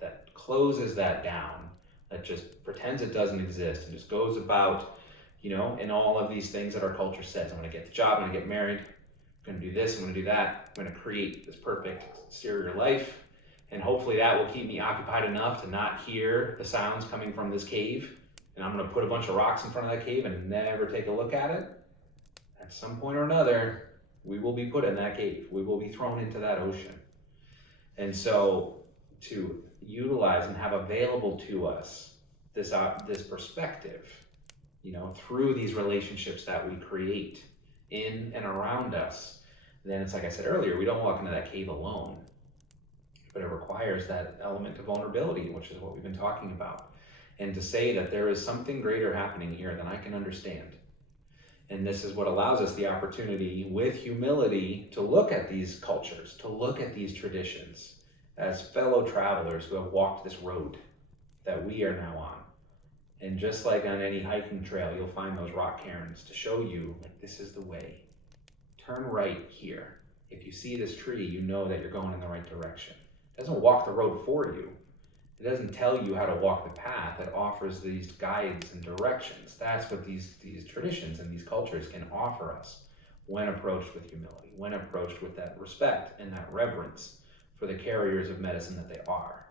that closes that down, that just pretends it doesn't exist and just goes about, in all of these things that our culture says. I'm gonna get the job, I'm gonna get married, I'm gonna do this, I'm gonna do that, I'm gonna create this perfect exterior life, and hopefully that will keep me occupied enough to not hear the sounds coming from this cave, and I'm gonna put a bunch of rocks in front of that cave and never take a look at it. At some point or another, we will be put in that cave. We will be thrown into that ocean. And so to utilize and have available to us this perspective, through these relationships that we create in and around us, then it's like I said earlier, we don't walk into that cave alone, but it requires that element of vulnerability, which is what we've been talking about. And to say that there is something greater happening here than I can understand. And this is what allows us the opportunity with humility to look at these cultures, to look at these traditions as fellow travelers who have walked this road that we are now on. And just like on any hiking trail, you'll find those rock cairns to show you, like, this is the way. Turn right here. If you see this tree, you know that you're going in the right direction. It doesn't walk the road for you. It doesn't tell you how to walk the path. It offers these guides and directions. That's what these traditions and these cultures can offer us when approached with humility, when approached with that respect and that reverence for the carriers of medicine that they are.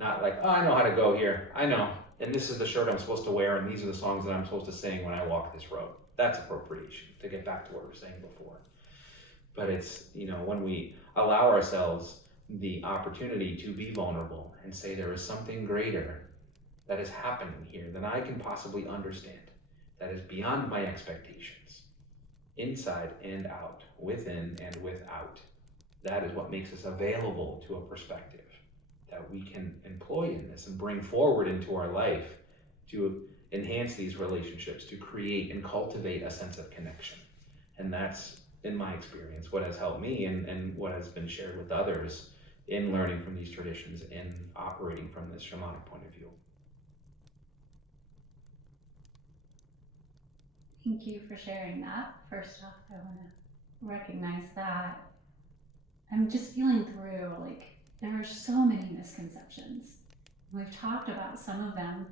Not like, oh, I know how to go here. I know. And this is the shirt I'm supposed to wear, and these are the songs that I'm supposed to sing when I walk this road. That's appropriation, to get back to what we were saying before. But it's, when we allow ourselves the opportunity to be vulnerable and say there is something greater that is happening here than I can possibly understand, that is beyond my expectations, inside and out, within and without. That is what makes us available to a perspective that we can employ in this and bring forward into our life to enhance these relationships, to create and cultivate a sense of connection. And that's, in my experience, what has helped me and what has been shared with others in learning from these traditions and operating from this shamanic point of view. Thank you for sharing that. First off, I want to recognize that I'm just feeling through, there are so many misconceptions. We've talked about some of them,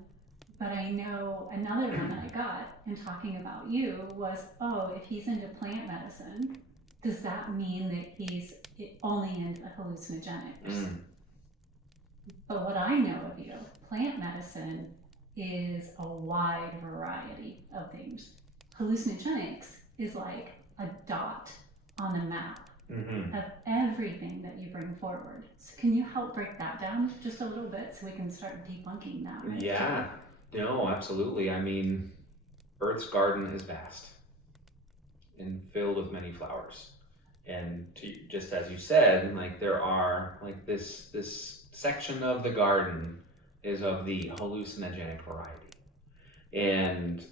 but I know another one I got in talking about you was, oh, if he's into plant medicine, does that mean that he's only into hallucinogenics? But what I know of you, plant medicine is a wide variety of things. Hallucinogenics is like a dot on the map of everything that you bring forward. So can you help break that down just a little bit so we can start debunking that? Right? Yeah, no, absolutely. I mean, Earth's garden is vast and filled with many flowers. And just as you said, there are this section of the garden is of the hallucinogenic variety. And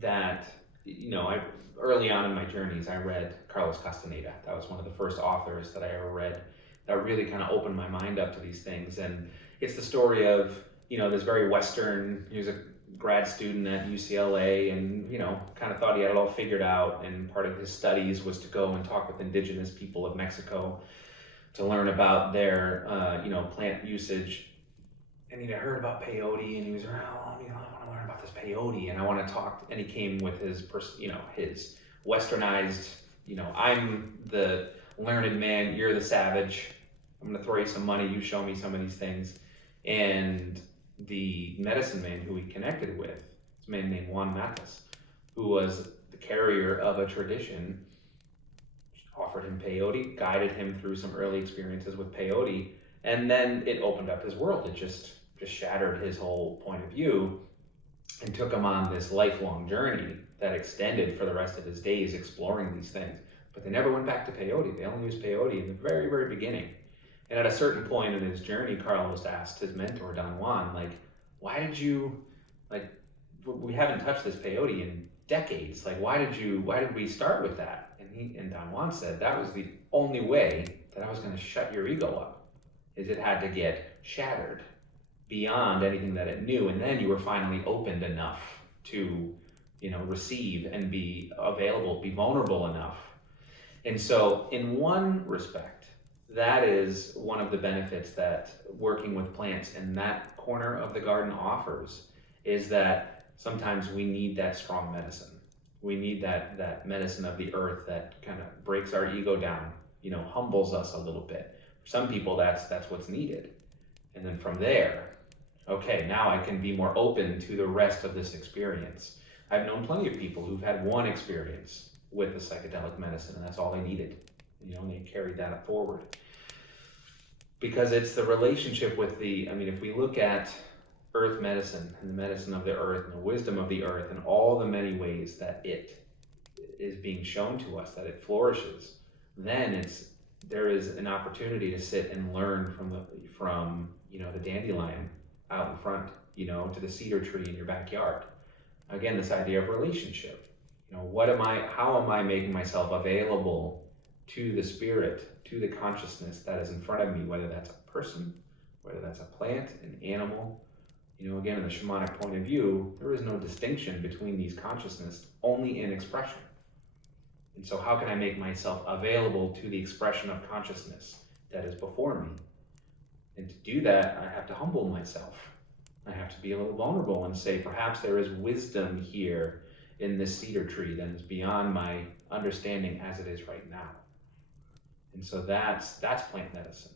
that, early on in my journeys, I read Carlos Castaneda. That was one of the first authors that I ever read that really kind of opened my mind up to these things. And it's the story of, this very Western, he was a grad student at UCLA and, kind of thought he had it all figured out. And part of his studies was to go and talk with indigenous people of Mexico to learn about their, plant usage. And he'd heard about peyote and he was, I want to learn about this peyote and I want to talk. And he came with his westernized, I'm the learned man, you're the savage. I'm going to throw you some money, you show me some of these things. And the medicine man who he connected with, this man named Juan Matas, who was the carrier of a tradition, offered him peyote, guided him through some early experiences with peyote, and then it opened up his world. It just shattered his whole point of view and took him on this lifelong journey that extended for the rest of his days exploring these things. But they never went back to peyote. They only used peyote in the very, very beginning. And at a certain point in his journey, Carlos asked his mentor, Don Juan, why did you, we haven't touched this peyote in decades. Like, why did we start with that? And Don Juan said that was the only way that I was going to shut your ego up, is it had to get shattered beyond anything that it knew, and then you were finally opened enough to, receive and be available, be vulnerable enough. And so in one respect, that is one of the benefits that working with plants in that corner of the garden offers, is that sometimes we need that strong medicine. We need that medicine of the earth that kind of breaks our ego down, humbles us a little bit. For some people, that's what's needed. And then from there, okay, now I can be more open to the rest of this experience. I've known plenty of people who've had one experience with the psychedelic medicine, and that's all they needed. And they carried that forward. Because it's the relationship with if we look at earth medicine and the medicine of the earth and the wisdom of the earth and all the many ways that it is being shown to us, that it flourishes, then there is an opportunity to sit and learn from the dandelion out in front, to the cedar tree in your backyard. Again, this idea of relationship. How am I making myself available to the spirit, to the consciousness that is in front of me, whether that's a person, whether that's a plant, an animal. Again, in the shamanic point of view, there is no distinction between these consciousness, only in expression. And so how can I make myself available to the expression of consciousness that is before me? And to do that, I have to humble myself. I have to be a little vulnerable and say, perhaps there is wisdom here in this cedar tree that is beyond my understanding as it is right now. And so that's plant medicine.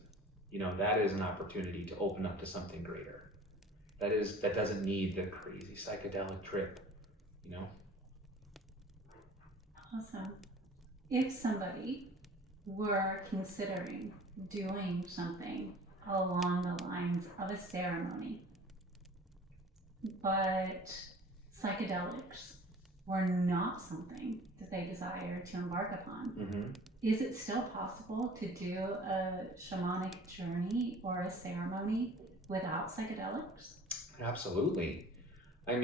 That is an opportunity to open up to something greater. That doesn't need the crazy psychedelic trip, Awesome. If somebody were considering doing something along the lines of a ceremony, but psychedelics were not something that they desired to embark upon, is it still possible to do a shamanic journey or a ceremony without psychedelics? Absolutely. I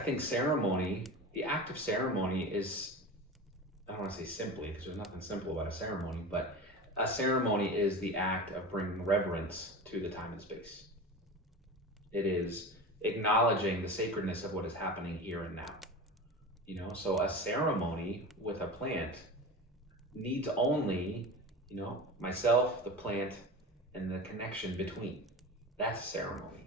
think ceremony, the act of ceremony is, I don't want to say simply, because there's nothing simple about a ceremony, but a ceremony is the act of bringing reverence to the time and space. It is acknowledging the sacredness of what is happening here and now. So a ceremony with a plant needs only, myself, the plant, and the connection between. That's a ceremony.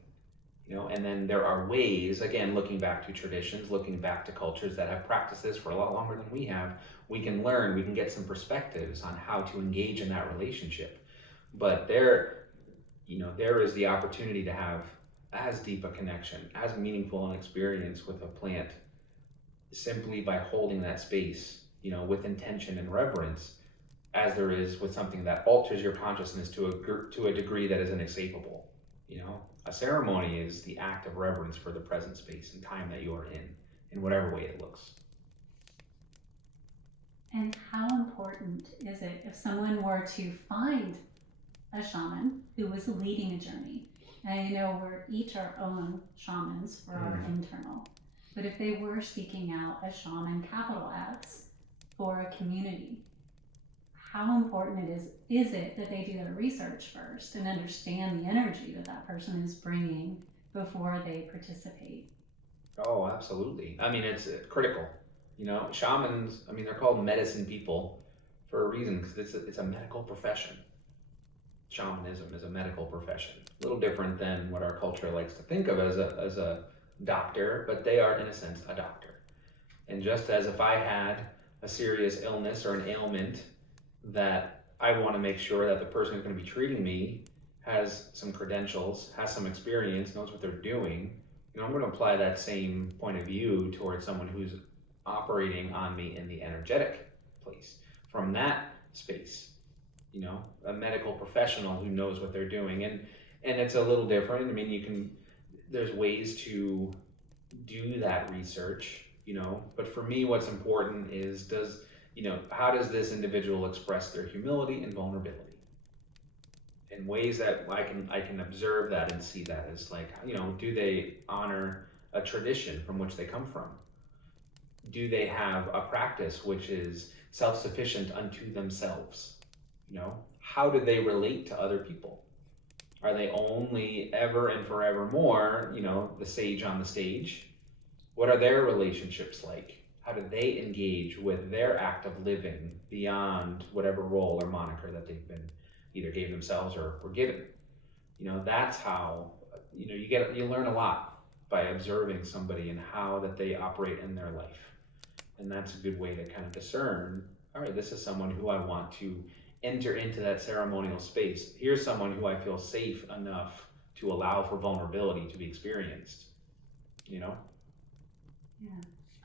And then there are ways, again, looking back to traditions, looking back to cultures that have practiced this for a lot longer than we have, we can learn, we can get some perspectives on how to engage in that relationship. But there is the opportunity to have as deep a connection, as meaningful an experience with a plant, simply by holding that space, with intention and reverence, as there is with something that alters your consciousness to a degree that is inescapable. A ceremony is the act of reverence for the present space and time that you are in whatever way it looks. And how important is it if someone were to find a shaman who was leading a journey? And I know we're each our own shamans for our internal, but if they were seeking out a shaman, capital S, for a community, how important is it that they do their research first and understand the energy that person is bringing before they participate? Oh, absolutely. It's critical. Shamans, they're called medicine people for a reason, because it's a medical profession. Shamanism is a medical profession. A little different than what our culture likes to think of as a doctor, but they are, in a sense, a doctor. And just as if I had a serious illness or an ailment, that I want to make sure that the person who's going to be treating me has some credentials, has some experience, knows what they're doing, I'm going to apply that same point of view towards someone who's operating on me in the energetic place. From that space, a medical professional who knows what they're doing. And it's a little different. There's ways to do that research, but for me, what's important is how does this individual express their humility and vulnerability? In ways that I can observe that and see that as do they honor a tradition from which they come from? Do they have a practice which is self-sufficient unto themselves? How do they relate to other people? Are they only ever and forevermore, the sage on the stage? What are their relationships like? How do they engage with their act of living beyond whatever role or moniker that they've been either gave themselves or were given? That's how, you learn a lot by observing somebody and how that they operate in their life. And that's a good way to kind of discern, all right, this is someone who I want to enter into that ceremonial space. Here's someone who I feel safe enough to allow for vulnerability to be experienced. Yeah,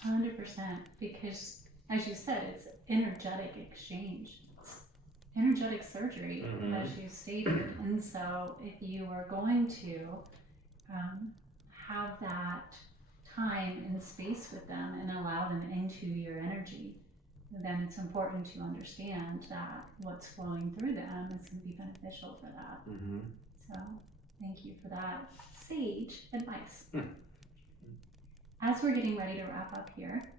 100%. Because, as you said, it's energetic exchange. It's energetic surgery, as you stated. And so, if you are going to have that time and space with them and allow them into your energy, then it's important to understand that what's flowing through them is going to be beneficial for that. So thank you for that sage advice. As we're getting ready to wrap up here,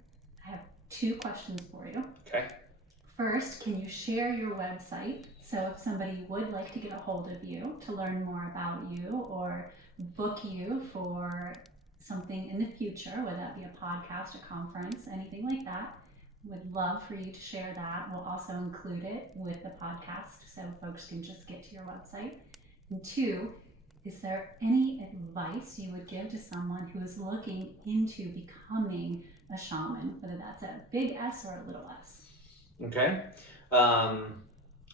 I have 2 questions for you. Okay. First, can you share your website? So if somebody would like to get a hold of you to learn more about you or book you for something in the future, whether that be a podcast, a conference, anything like that, would love for you to share that. We'll also include it with the podcast so folks can just get to your website. And 2, is there any advice you would give to someone who is looking into becoming a shaman, whether that's a big S or a little s? Okay.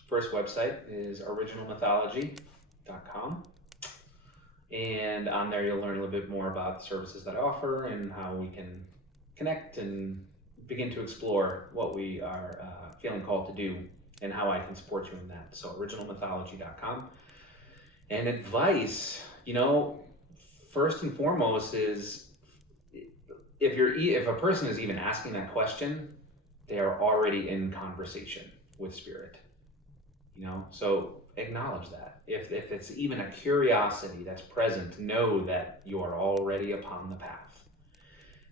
First website is originalmythology.com. And on there you'll learn a little bit more about the services that I offer and how we can connect and begin to explore what we are feeling called to do and how I can support you in that. So originalmythology.com. And advice, first and foremost is if a person is even asking that question, they are already in conversation with spirit. So acknowledge that. If it's even a curiosity that's present, know that you are already upon the path.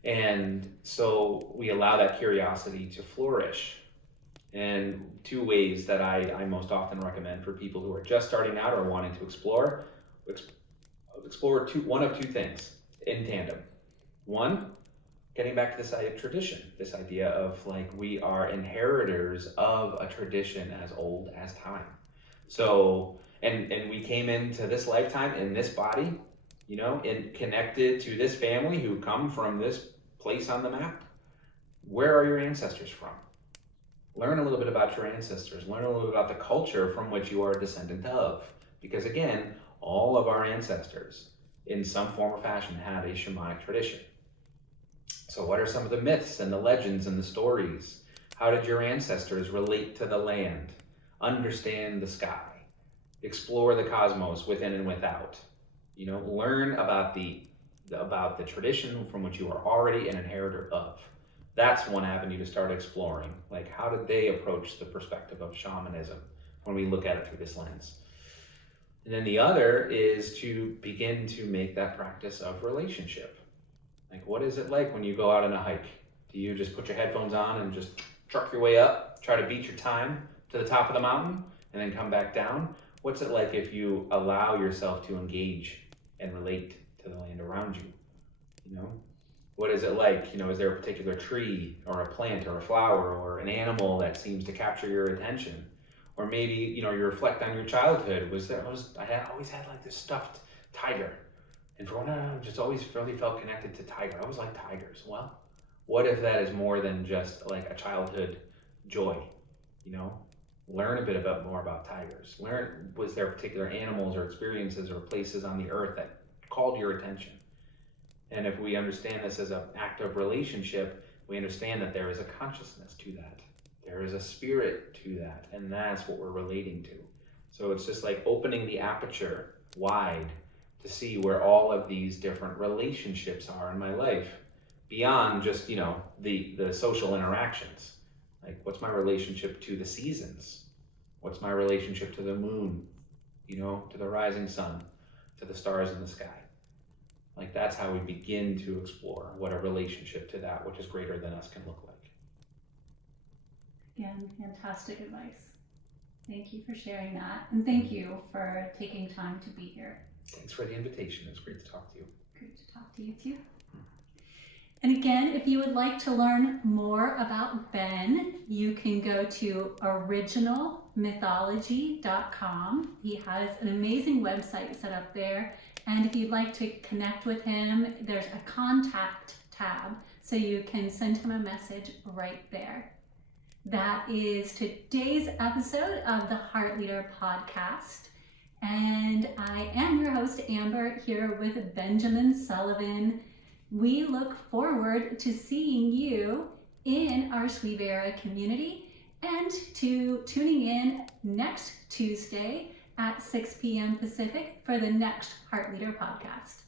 And so we allow that curiosity to flourish. And 2 ways that I most often recommend for people who are just starting out or wanting to explore one of 2 things in tandem. 1, getting back to this idea of tradition, this idea of we are inheritors of a tradition as old as time. So, and we came into this lifetime in this body, and connected to this family who come from this place on the map. Where are your ancestors from? Learn a little bit about your ancestors. Learn a little bit about the culture from which you are a descendant of. Because again, all of our ancestors, in some form or fashion, have a shamanic tradition. So what are some of the myths and the legends and the stories? How did your ancestors relate to the land? Understand the sky. Explore the cosmos within and without. Learn about the tradition from which you are already an inheritor of. That's one avenue to start exploring. How did they approach the perspective of shamanism when we look at it through this lens? And then the other is to begin to make that practice of relationship. What is it like when you go out on a hike? Do you just put your headphones on and just truck your way up, try to beat your time to the top of the mountain, and then come back down? What's it like if you allow yourself to engage and relate to the land around you? What is it like? Is there a particular tree or a plant or a flower or an animal that seems to capture your attention? Or maybe, you reflect on your childhood. I always had this stuffed tiger. And for one, I just always really felt connected to tiger. I always liked tigers. Well, what if that is more than just a childhood joy? Learn a bit more about tigers. Was there particular animals or experiences or places on the earth that called your attention? And if we understand this as an act of relationship, we understand that there is a consciousness to that. There is a spirit to that, and that's what we're relating to. So it's just opening the aperture wide to see where all of these different relationships are in my life, beyond just, the social interactions. What's my relationship to the seasons? What's my relationship to the moon? To the rising sun, to the stars in the sky? Like that's how we begin to explore what a relationship to that which is greater than us can look like. Again, fantastic advice. Thank you for sharing that. And thank you for taking time to be here. Thanks for the invitation. It was great to talk to you. Great to talk to you too. And again, if you would like to learn more about Ben, you can go to originalmythology.com. He has an amazing website set up there. And if you'd like to connect with him, there's a contact tab, so you can send him a message right there. That is today's episode of the Heart Leader podcast. And I am your host, Amber, here with Benjamin Sullivan. We look forward to seeing you in our Suivera community and to tuning in next Tuesday at 6 p.m. Pacific for the next Heart Leader podcast.